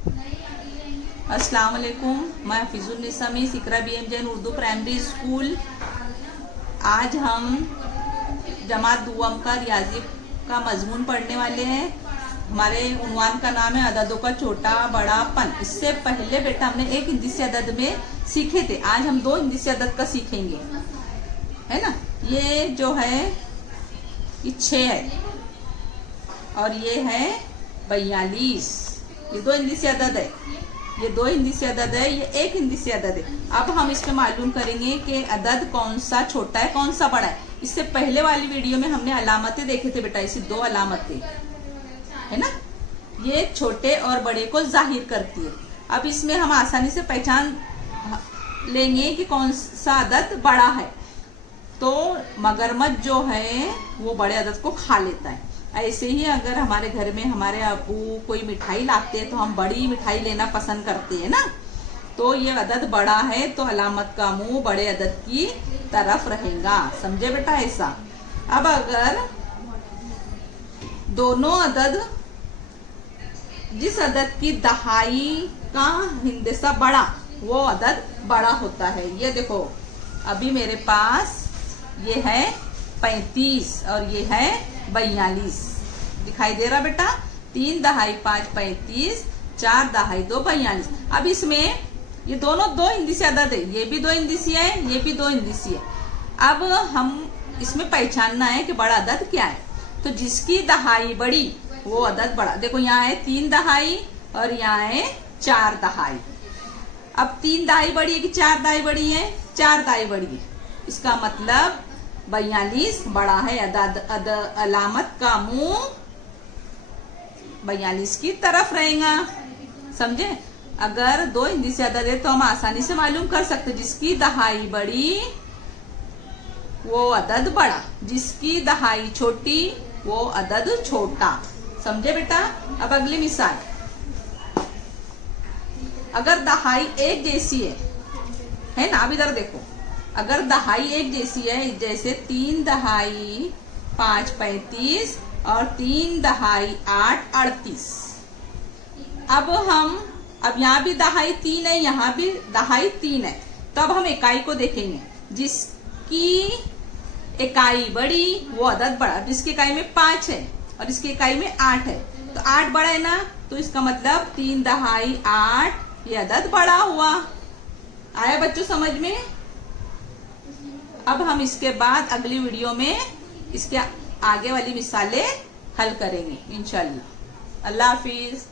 अस्सलाम वालेकुम। मैं हफीजुन्निसा में Iqra BM Jain Urdu primary school. आज हम जमात दुआम का रियाजी का मजमून पढ़ने वाले हैं। हमारे उन्वान का नाम है अददों का छोटा बड़ापन। इससे पहले बेटा हमने एक हिंदी से अदद में सीखे थे। आज हम दो हिंदी से अदद का सीखेंगे, है ना। ये जो है ये 6 है और ये है 42। ये दो हिंदी से अदद है, ये दो हिंदी से अदद है, ये एक हिंदी से अदद है। अब हम इसमें मालूम करेंगे कि अदद कौन सा छोटा है कौन सा बड़ा है। इससे पहले वाली वीडियो में हमने अलामतें देखे थे बेटा, इसी 2 अलामतें है ना, ये छोटे और बड़े को जाहिर करती है। अब इसमें हम आसानी से पहचान लेंगे कि कौन सा अदद बड़ा है। तो मगरमच्छ जो है वो बड़े अदद को खा लेता है। ऐसे ही अगर हमारे घर में हमारे अबू कोई मिठाई लाते हैं तो हम बड़ी मिठाई लेना पसंद करते हैं ना। तो ये अदद बड़ा है तो अलामत का मुंह बड़े अदद की तरफ रहेगा, समझे बेटा ऐसा। अब अगर दोनों अदद, जिस अदद की दहाई का हिंदसा बड़ा वो अदद बड़ा होता है। ये देखो अभी मेरे पास ये है 35 और ये है 42, दिखाई दे रहा बेटा। 3 दहाई 5 35, 4 दहाई 2 42। अब इसमें ये दोनों 2 हिंदी से अदद है, ये भी 2 हिंदी से है, ये भी 2 हिंदी से है। अब हम इसमें पहचानना है कि बड़ा अदद क्या है। तो जिसकी दहाई बड़ी वो अदद बड़ा। देखो यहाँ है 3 दहाई और यहाँ है 4 दहाई। अब 3 दहाई बड़ी है कि 4 दहाई बड़ी है? 4 दहाई बड़ी है। इसका मतलब 42 बड़ा है। अलामत का मुंह 42 की तरफ रहेगा, समझे। अगर 2 हिंदी से अदद है तो हम आसानी से मालूम कर सकते, जिसकी दहाई बड़ी वो अदद बड़ा, जिसकी दहाई छोटी वो अदद छोटा, समझे बेटा। अब अगली मिसाल, अगर दहाई एक जैसी है ना। अब इधर देखो, अगर दहाई एक जैसी है, जैसे 3 दहाई 5 35 और 3 दहाई 8 38। अब यहाँ भी दहाई 3 है, यहाँ भी दहाई 3 है। तो अब हम इकाई को देखेंगे। जिसकी इकाई बड़ी वो अदद बड़ा। जिसकी इकाई में 5 है और इसकी इकाई में 8 है तो 8 बड़ा है ना। तो इसका मतलब 3 दहाई 8 ये अदद बड़ा हुआ। आया बच्चों समझ में। अब हम इसके बाद अगली वीडियो में इसके आगे वाली मिसालें हल करेंगे इंशाल्लाह। अल्लाह हाफिज।